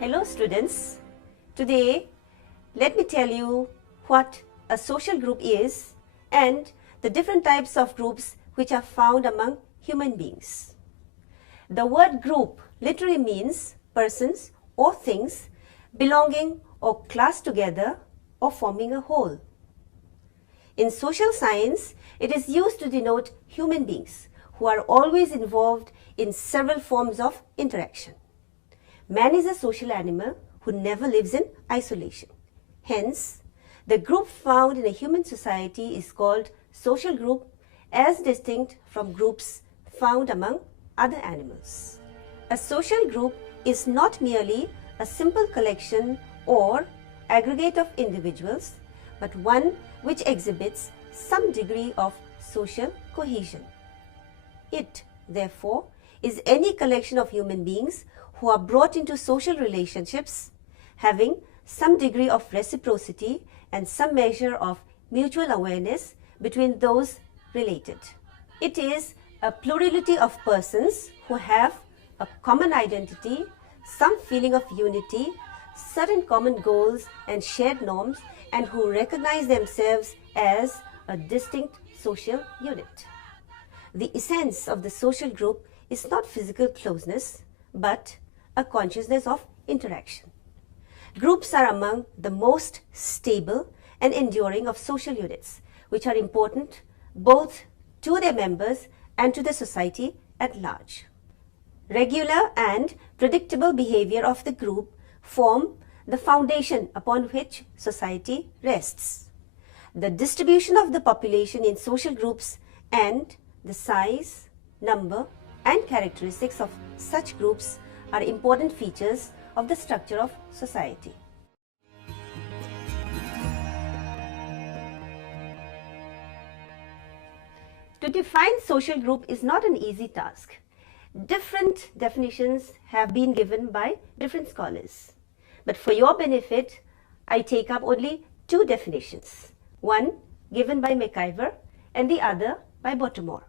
Hello students, today let me tell you what a social group is and the different types of groups which are found among human beings. The word group literally means persons or things belonging or classed together or forming a whole. In social science, it is used to denote human beings who are always involved in several forms of interaction. Man is a social animal who never lives in isolation. Hence, the group found in a human society is called social group as distinct from groups found among other animals. A social group is not merely a simple collection or aggregate of individuals, but one which exhibits some degree of social cohesion. It, therefore, is any collection of human beings who are brought into social relationships having some degree of reciprocity and some measure of mutual awareness between those related. It is a plurality of persons who have a common identity, some feeling of unity, certain common goals and shared norms, and who recognize themselves as a distinct social unit. The essence of the social group is not physical closeness, but a consciousness of interaction. Groups are among the most stable and enduring of social units, which are important both to their members and to the society at large. Regular and predictable behavior of the group form the foundation upon which society rests. The distribution of the population in social groups and the size, number, and characteristics of such groups are important features of the structure of society. To define social group is not an easy task. Different definitions have been given by different scholars. But for your benefit, I take up only two definitions. One given by McIver and the other by Baltimore.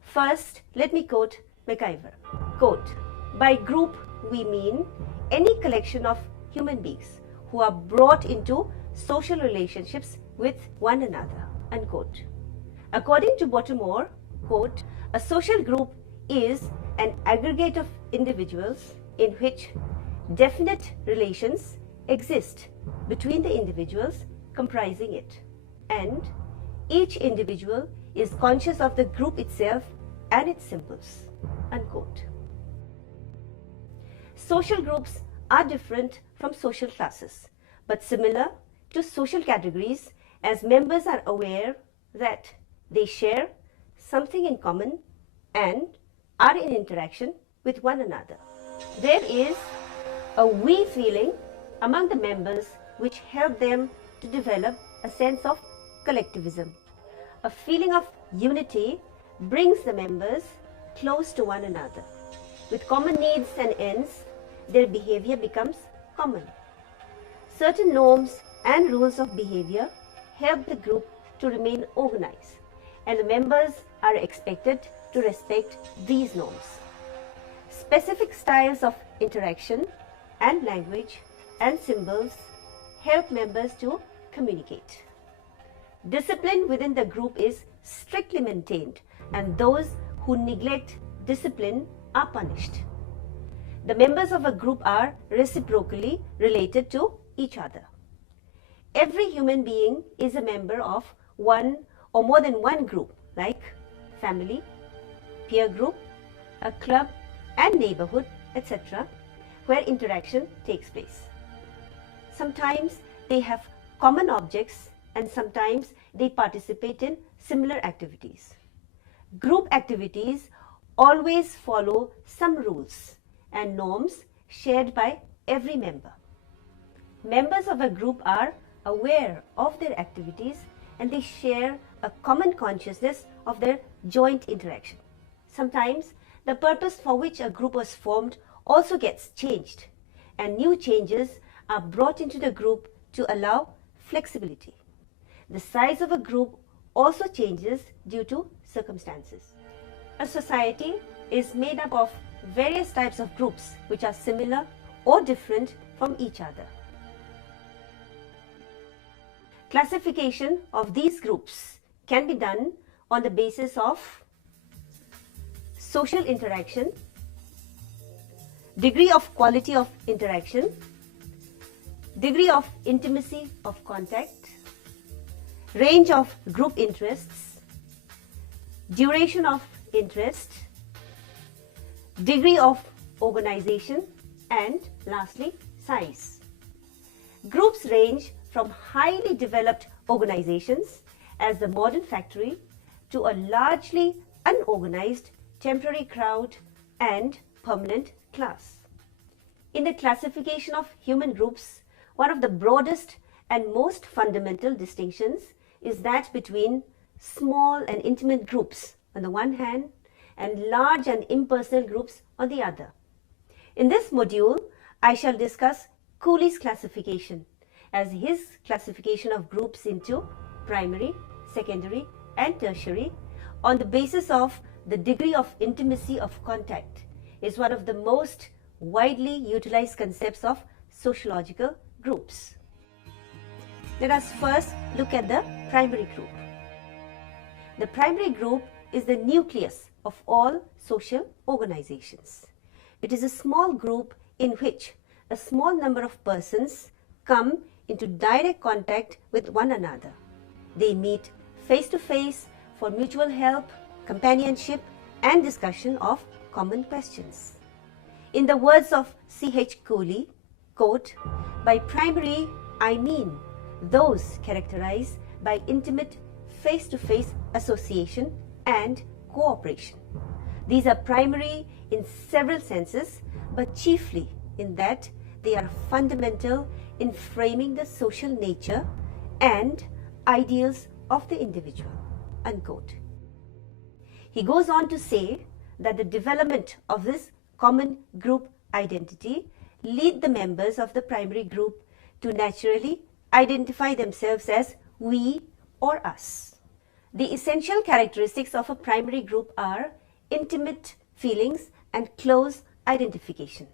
First, let me quote McIver. Quote, "By group we mean any collection of human beings who are brought into social relationships with one another." Unquote. According to Baltimore, quote, "A social group is an aggregate of individuals in which definite relations exist between the individuals comprising it, and each individual is conscious of the group itself and its symbols." Unquote. Social groups are different from social classes, but similar to social categories, as members are aware that they share something in common and are in interaction with one another. There is a we feeling among the members which help them to develop a sense of collectivism. A feeling of unity brings the members close to one another. With common needs and ends, their behavior becomes common. Certain norms and rules of behavior help the group to remain organized, and the members are expected to respect these norms. Specific styles of interaction and language and symbols help members to communicate. Discipline within the group is strictly maintained, and those who neglect discipline are punished. The members of a group are reciprocally related to each other. Every human being is a member of one or more than one group, like family, peer group, a club and neighborhood, etc., where interaction takes place. Sometimes they have common objects and sometimes they participate in similar activities. Group activities always follow some rules and norms shared by every member. Members of a group are aware of their activities and they share a common consciousness of their joint interaction. Sometimes the purpose for which a group was formed also gets changed, and new changes are brought into the group to allow flexibility. The size of a group also changes due to circumstances. A society is made up of various types of groups which are similar or different from each other. Classification of these groups can be done on the basis of social interaction, degree of quality of interaction, degree of intimacy of contact, range of group interests, duration of interest, degree of organization, and lastly, size. Groups range from highly developed organizations as the modern factory to a largely unorganized temporary crowd and permanent class. In the classification of human groups, one of the broadest and most fundamental distinctions is that between small and intimate groups on the one hand and large and impersonal groups on the other. In this module, I shall discuss Cooley's classification as his classification of groups into primary, secondary and tertiary on the basis of the degree of intimacy of contact is one of the most widely utilized concepts of sociological groups. Let us first look at the primary group. The primary group is the nucleus of all social organizations. It is a small group in which a small number of persons come into direct contact with one another. They meet face to face for mutual help, companionship, and discussion of common questions. In the words of C.H. Cooley, quote, "By primary, I mean those characterized by intimate face-to-face association and cooperation. These are primary in several senses, but chiefly in that they are fundamental in framing the social nature and ideals of the individual." Unquote. He goes on to say that the development of this common group identity lead the members of the primary group to naturally identify themselves as we or us. The essential characteristics of a primary group are intimate feelings and close identification.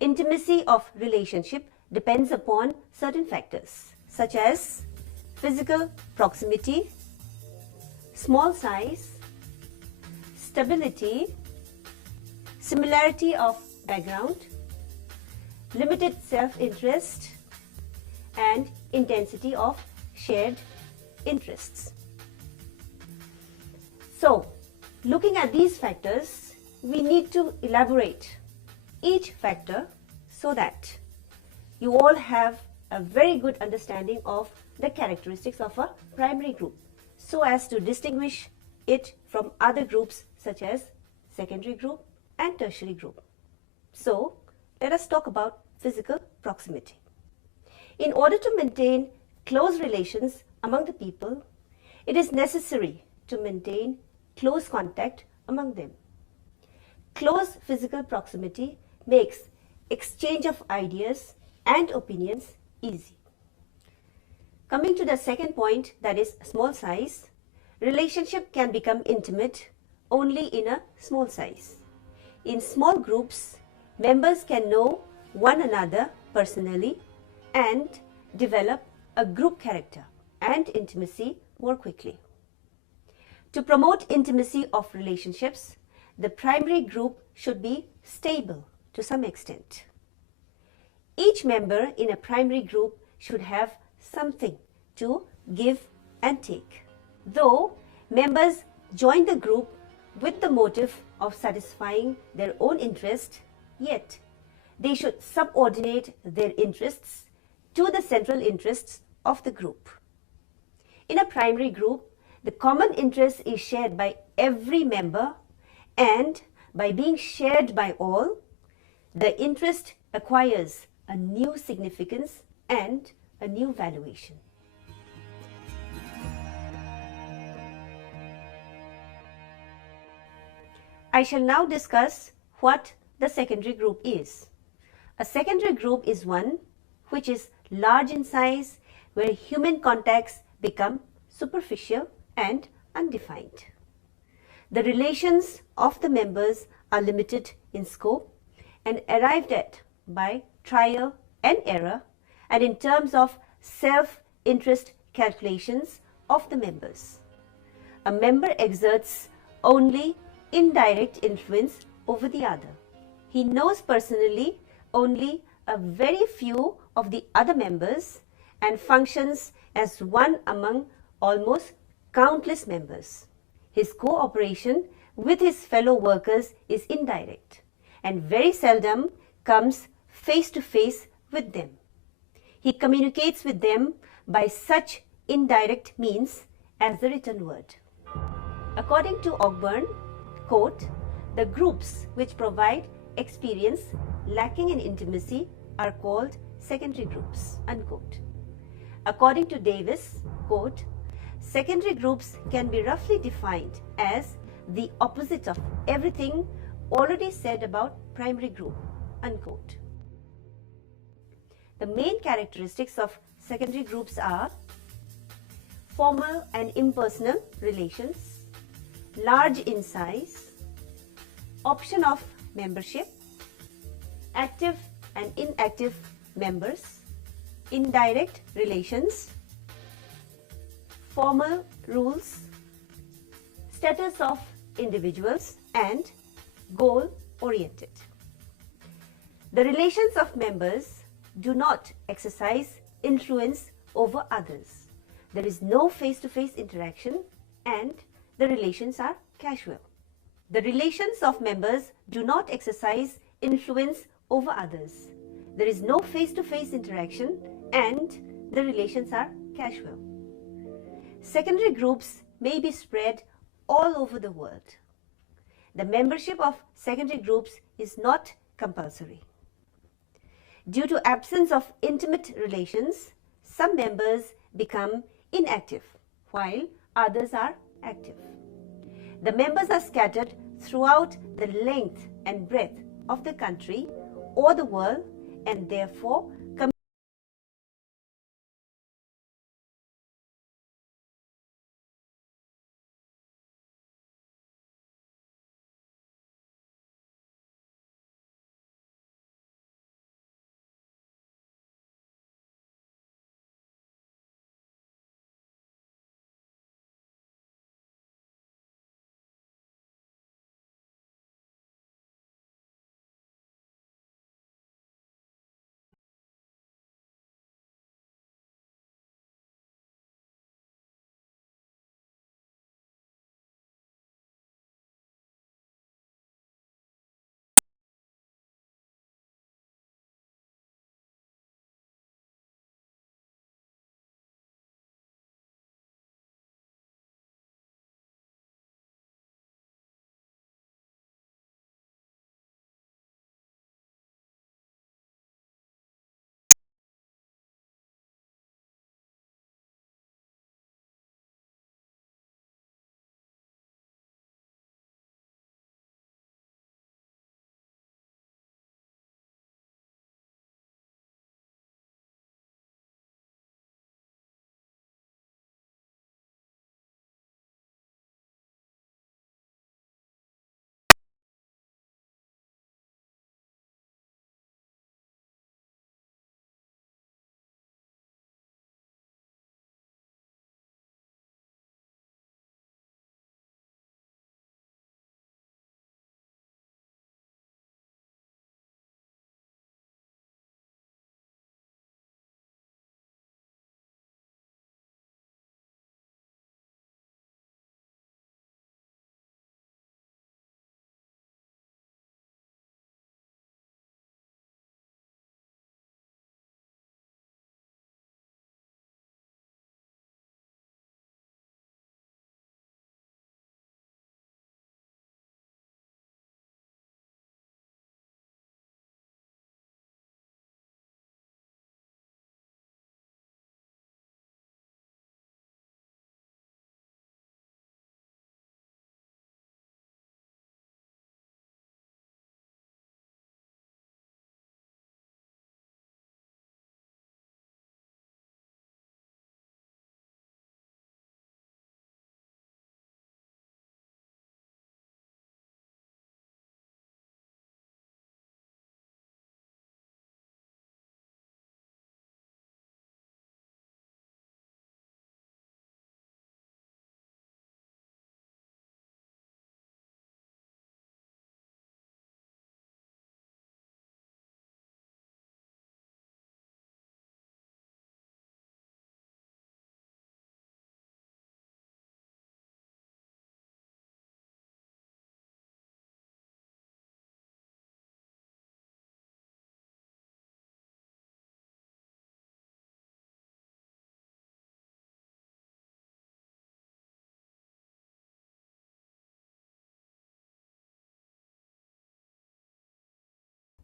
Intimacy of relationship depends upon certain factors such as physical proximity, small size, stability, similarity of background, limited self-interest, and intensity of shared interests. So, looking at these factors, we need to elaborate each factor so that you all have a very good understanding of the characteristics of a primary group so as to distinguish it from other groups such as secondary group and tertiary group. So, let us talk about physical proximity. In order to maintain close relations among the people, it is necessary to maintain close contact among them. Close physical proximity makes exchange of ideas and opinions easy. Coming to the second point, that is small size, relationship can become intimate only in a small size. In small groups, members can know one another personally and develop a group character and intimacy more quickly. To promote intimacy of relationships, the primary group should be stable to some extent. Each member in a primary group should have something to give and take. Though members join the group with the motive of satisfying their own interest, yet they should subordinate their interests to the central interests of the group. In a primary group, the common interest is shared by every member, and by being shared by all, the interest acquires a new significance and a new valuation. I shall now discuss what the secondary group is. A secondary group is one which is large in size, where human contacts become superficial and undefined. The relations of the members are limited in scope and arrived at by trial and error, and in terms of self-interest calculations of the members. A member exerts only indirect influence over the other. He knows personally only a very few of the other members and functions as one among almost countless members. His cooperation with his fellow workers is indirect and very seldom comes face to face with them. He communicates with them by such indirect means as the written word. According to Ogburn, quote, the groups which provide experience lacking in intimacy are called secondary groups, unquote. According to Davis, quote, secondary groups can be roughly defined as the opposite of everything already said about primary group, unquote. The main characteristics of secondary groups are formal and impersonal relations, large in size, option of membership, active and inactive members, indirect relations, formal rules, status of individuals, and goal-oriented. The relations of members do not exercise influence over others. There is no face-to-face interaction and the relations are casual. The relations of members do not exercise influence over others. There is no face-to-face interaction and the relations are casual. Secondary groups may be spread all over the world. The membership of secondary groups is not compulsory. Due to absence of intimate relations, some members become inactive while others are active. The members are scattered throughout the length and breadth of the country or the world and therefore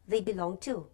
they belong to.